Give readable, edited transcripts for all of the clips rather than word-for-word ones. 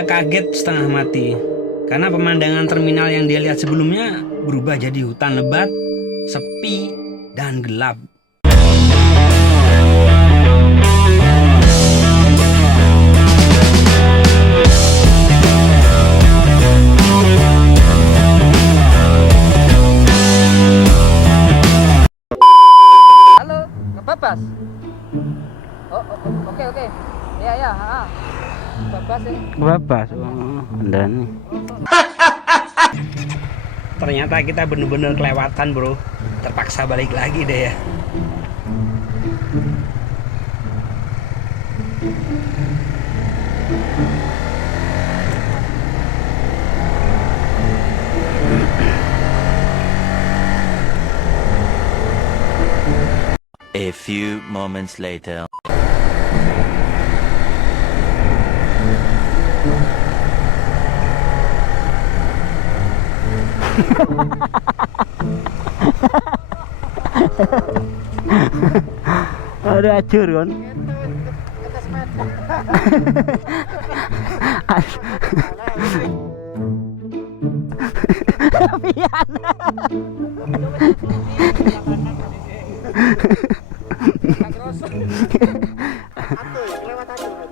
Dia kaget setengah mati karena pemandangan terminal yang dia lihat sebelumnya berubah jadi hutan lebat, sepi, dan gelap. Halo, Babas. Oke. Ya. Babas ini. Babas, dan ternyata kita bener-bener kelewatan, bro. Terpaksa balik lagi deh ya. A few moments later. Ada acur kan?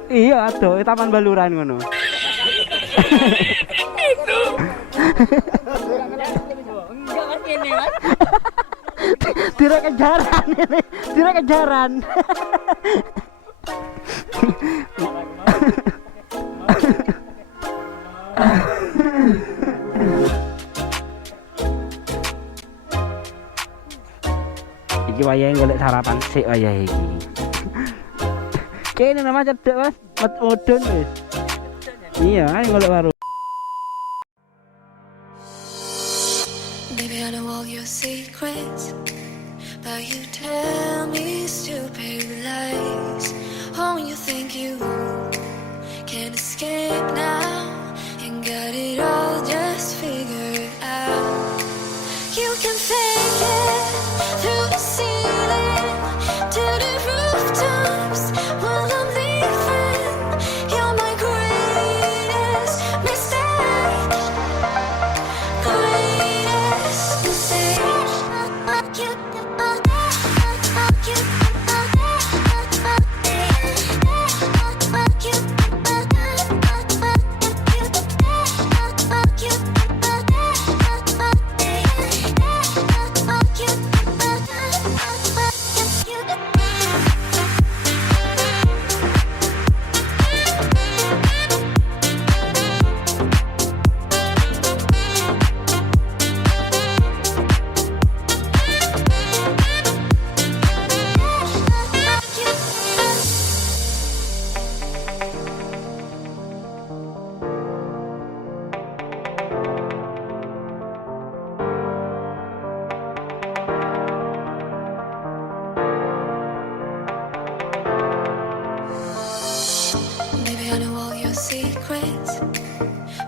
Iya, aduh, Taman Baluran ngono. Tidak kejaran ini, tidak kejaran. Iki wayahe golek sarapan sik wayahe iki. Kene nama cedek Mas, mudun wis. Iya, ayo golek warung. Baby, I know all your secrets, but you tell me stupid lies. Oh, you think you can escape now and got it all just figured out. You can fake it through the ceiling to the rooftops while I'm leaving. You're my greatest mistake. Greatest mistake. Baby, I know all your secrets,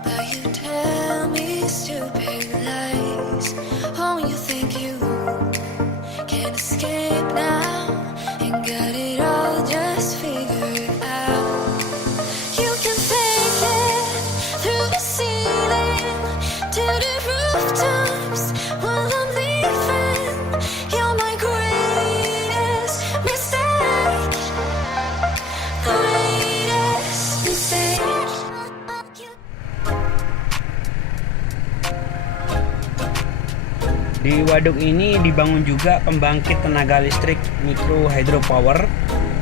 but you tell me stupid lies. Oh, you think you can escape now and got it all just figured out. You can fake it through the ceiling to the rooftops while I'm leaving. You're my greatest mistake. Greatest mistake. Di waduk ini dibangun juga pembangkit tenaga listrik mikro hydropower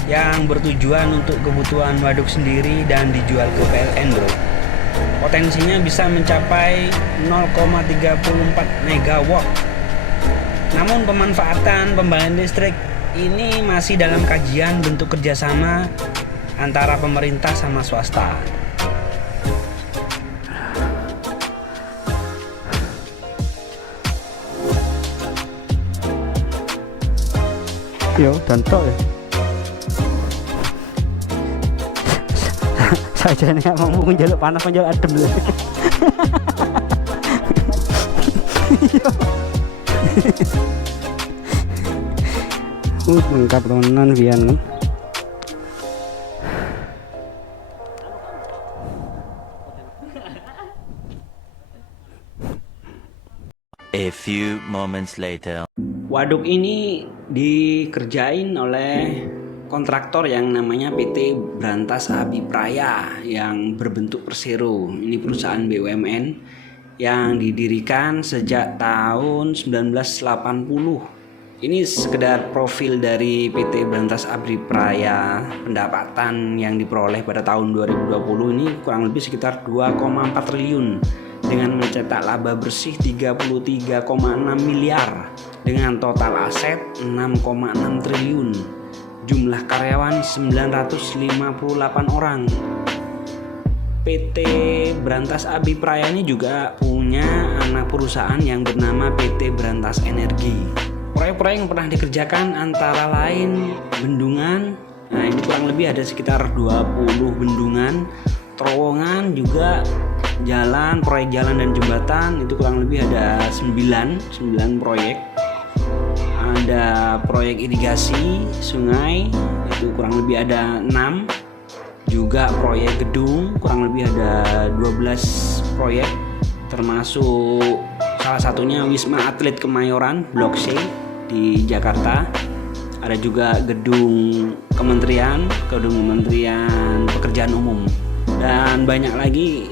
yang bertujuan untuk kebutuhan waduk sendiri dan dijual ke PLN, bro. Potensinya bisa mencapai 0,34 megawatt. Namun pemanfaatan pembangkit listrik ini masih dalam kajian bentuk kerjasama antara pemerintah sama swasta. Yo, dantok ya. Saja nih mau menjaluk panas menjaluk adem lah. Lengkap tenan Vian kan. A few moments later. Waduk ini dikerjain oleh kontraktor yang namanya PT Brantas Abipraya yang berbentuk persero. Ini perusahaan BUMN yang didirikan sejak tahun 1980. Ini sekedar profil dari PT Brantas Abipraya. Pendapatan yang diperoleh pada tahun 2020 ini kurang lebih sekitar 2,4 triliun dengan mencetak laba bersih 33,6 miliar dengan total aset 6,6 triliun. Jumlah karyawan 958 orang. PT Brantas Abipraya ini juga punya anak perusahaan yang bernama PT Brantas Energi. Proyek-proyek yang pernah dikerjakan antara lain bendungan. Nah, ini kurang lebih ada sekitar 20 bendungan, terowongan juga, jalan, proyek jalan dan jembatan itu kurang lebih ada 9 proyek. Ada proyek irigasi sungai itu kurang lebih ada 6, juga proyek gedung kurang lebih ada 12 proyek, termasuk salah satunya Wisma Atlet Kemayoran Blok C di Jakarta. Ada juga gedung Kementerian Pekerjaan Umum dan banyak lagi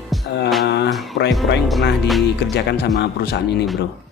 proyek-proyek yang pernah dikerjakan sama perusahaan ini, bro.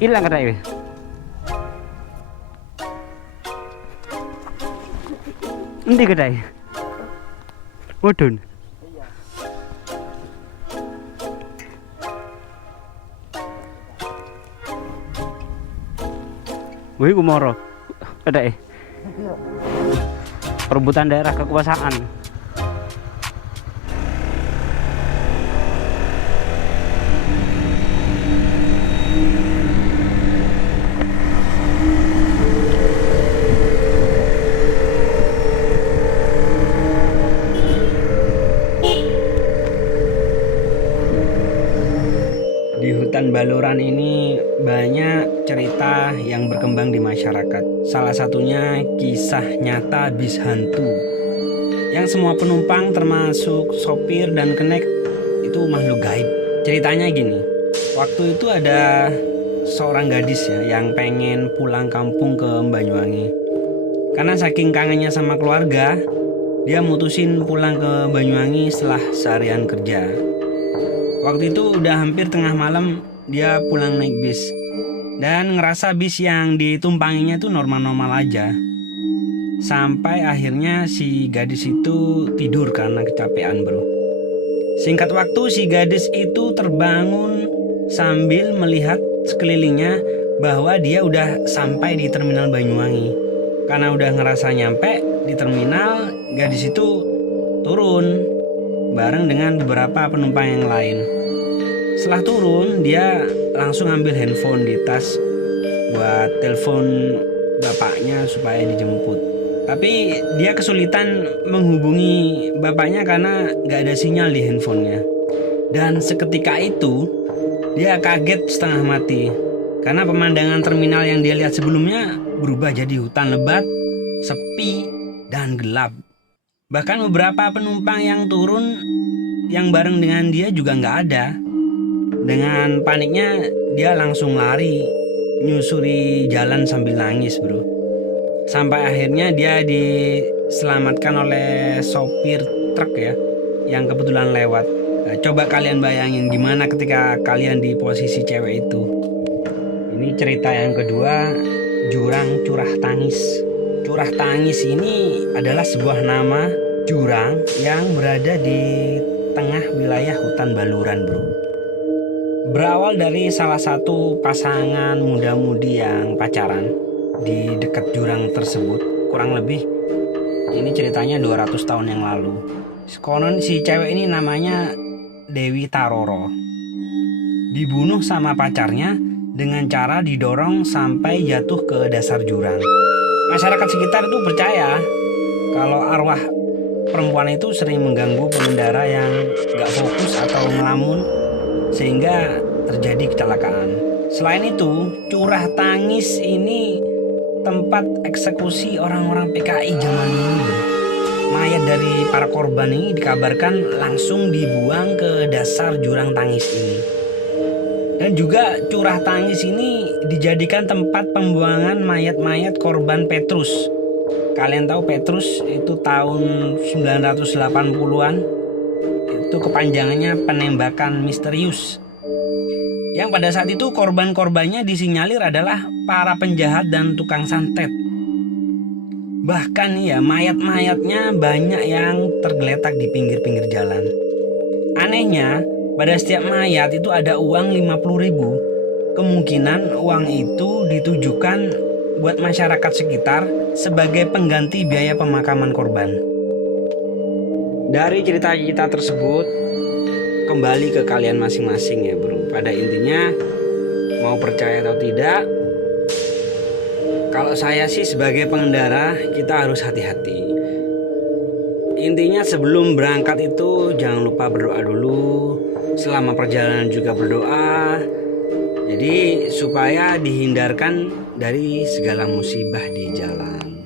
Hilang katanya. Endi katanya? Mudun. Wih, kumoro. Katanya. Perebutan daerah kekuasaan. Di hutan Baluran ini banyak cerita yang berkembang di masyarakat. Salah satunya kisah nyata bis hantu yang semua penumpang termasuk sopir dan kenek itu makhluk gaib. Ceritanya gini, waktu itu ada seorang gadis ya yang pengen pulang kampung ke Banyuwangi. Karena saking kangennya sama keluarga, dia mutusin pulang ke Banyuwangi setelah seharian kerja. Waktu itu udah hampir tengah malam, dia pulang naik bis dan ngerasa bis yang ditumpanginya tuh normal-normal aja. Sampai akhirnya si gadis itu tidur karena kecapean, bro. Singkat waktu si gadis itu terbangun sambil melihat sekelilingnya bahwa dia udah sampai di terminal Banyuwangi. Karena udah ngerasa nyampe di terminal, gadis itu turun bareng dengan beberapa penumpang yang lain. Setelah turun, dia langsung ambil handphone di tas buat telepon bapaknya supaya dijemput. Tapi dia kesulitan menghubungi bapaknya karena gak ada sinyal di handphonenya. Dan seketika itu dia kaget setengah mati karena pemandangan terminal yang dia lihat sebelumnya berubah jadi hutan lebat, sepi, dan gelap. Bahkan beberapa penumpang yang turun yang bareng dengan dia juga nggak ada. Dengan paniknya dia langsung lari, nyusuri jalan sambil nangis, bro. Sampai akhirnya dia diselamatkan oleh sopir truk ya, yang kebetulan lewat. Nah, coba kalian bayangin gimana ketika kalian di posisi cewek itu. Ini cerita yang kedua, jurang curah tangis. Curah tangis ini adalah sebuah nama jurang yang berada di tengah wilayah hutan Baluran, bro. Berawal dari salah satu pasangan muda-mudi yang pacaran di dekat jurang tersebut, kurang lebih ini ceritanya 200 tahun yang lalu. Konon si cewek ini namanya Dewi Taroro. Dibunuh sama pacarnya dengan cara didorong sampai jatuh ke dasar jurang. Masyarakat sekitar itu percaya kalau arwah perempuan itu sering mengganggu pengendara yang gak fokus atau ngelamun sehingga terjadi kecelakaan. Selain itu, curah tangis ini tempat eksekusi orang-orang PKI zaman ini. Mayat dari para korban ini dikabarkan langsung dibuang ke dasar jurang tangis ini. Dan juga curah tangis ini dijadikan tempat pembuangan mayat-mayat korban Petrus. Kalian tahu Petrus itu tahun 980-an. Itu kepanjangannya penembakan misterius. Yang pada saat itu korban-korbannya disinyalir adalah para penjahat dan tukang santet. Bahkan ya mayat-mayatnya banyak yang tergeletak di pinggir-pinggir jalan. Anehnya, pada setiap mayat itu ada uang 50.000. Kemungkinan uang itu ditujukan buat masyarakat sekitar sebagai pengganti biaya pemakaman korban. Dari cerita-cerita tersebut, kembali ke kalian masing-masing ya bro. Pada intinya, mau percaya atau tidak, kalau saya sih sebagai pengendara, kita harus hati-hati. Intinya sebelum berangkat itu jangan lupa berdoa dulu. Selama perjalanan juga berdoa. Jadi supaya dihindarkan dari segala musibah di jalan.